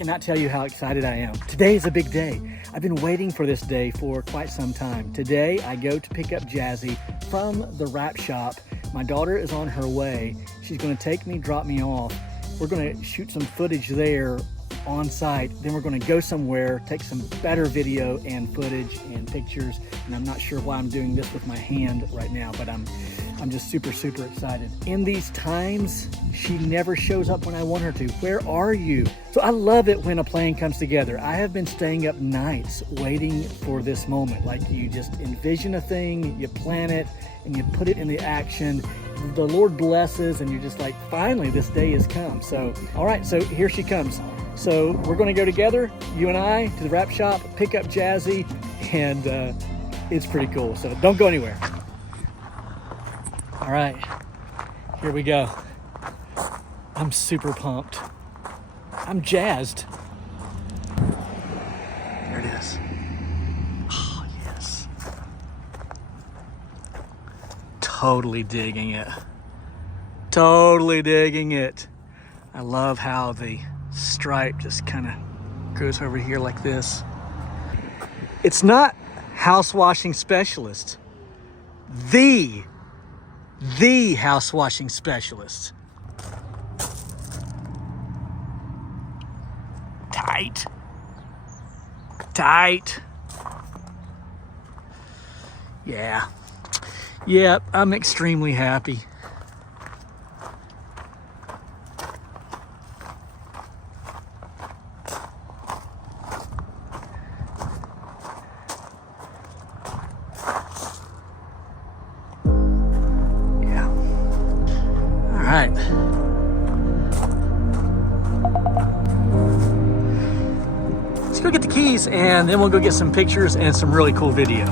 cannot tell you how excited I am. Today is a big day. I've been waiting for this day for quite some time. Today, I go to pick up Jazzy from the wrap shop. My daughter is on her way. She's gonna take me, drop me off. We're gonna shoot some footage there on site. Then we're gonna go somewhere, take some better video and footage and pictures. And I'm not sure why I'm doing this with my hand right now, but I'm just super excited. In these times, she never shows up when I want her to. Where are you? So I love it when a plan comes together. I have been staying up nights waiting for this moment. Like, you just envision a thing, you plan it, and you put it into action. The Lord blesses, and you're just like, finally, this day has come. So, all right, so here she comes. So we're gonna go together, you and I, to the wrap shop, pick up Jazzy, and it's pretty cool. So don't go anywhere. All right, here we go. I'm super pumped. I'm jazzed. There it is. Oh, yes. Totally digging it. Totally digging it. I love how the stripe just kind of goes over here like this. It's not house washing specialist. The house washing specialist. Tight. Yeah. Yep, I'm extremely happy. All right. Let's go get the keys, and then we'll go get some pictures and some really cool video.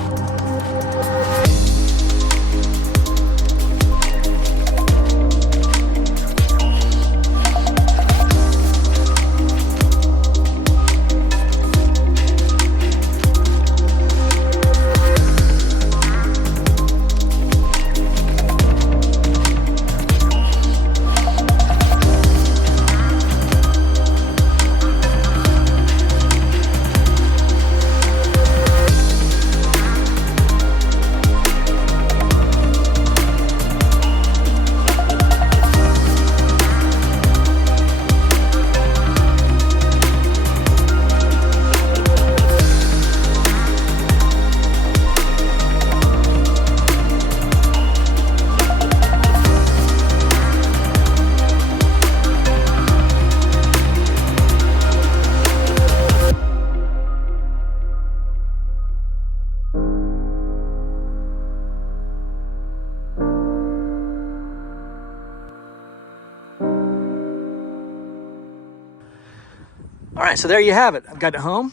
All right, so there you have it. I've got it home,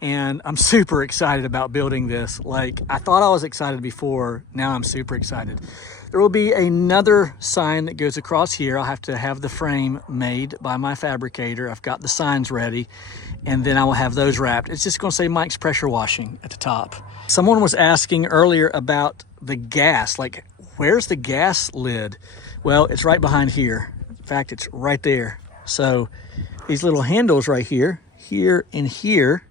and I'm super excited about building this. Like, I thought I was excited before, now I'm super excited. There will be another sign that goes across here. I'll have to have the frame made by my fabricator. I've got the signs ready, and then I will have those wrapped. It's just gonna say Mike's Pressure Washing at the top. Someone was asking earlier about the gas, like, where's the gas lid? Well, it's right behind here. In fact, it's right there. So these little handles right here, and here,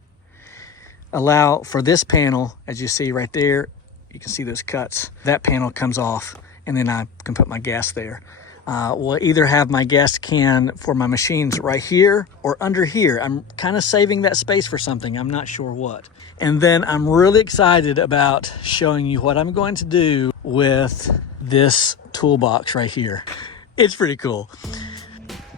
allow for this panel, as you see right there, you can see those cuts. That panel comes off, and then I can put my gas there. We'll either have my gas can for my machines right here or under here. I'm kind of saving that space for something. I'm not sure what. And then I'm really excited about showing you what I'm going to do with this toolbox right here. It's pretty cool.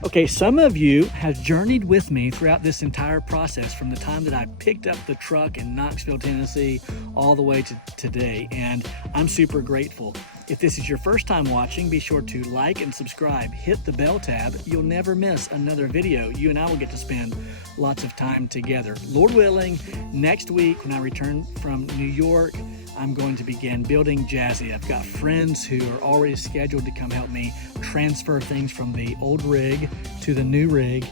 Okay, some of you have journeyed with me throughout this entire process from the time that I picked up the truck in Knoxville, Tennessee, all the way to today, and I'm super grateful. If this is your first time watching, be sure to like and subscribe. Hit the bell tab. You'll never miss another video. You and I will get to spend lots of time together. Lord willing, next week when I return from New York, I'm going to begin building Jazzy. I've got friends who are already scheduled to come help me transfer things from the old rig to the new rig,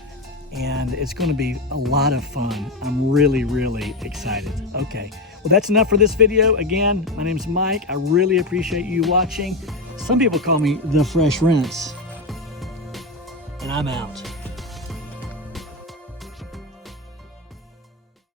and it's going to be a lot of fun. I'm really excited. Okay, well, that's enough for this video. Again, my name's Mike. I really appreciate you watching. Some people call me the Fresh Rinse, and I'm out.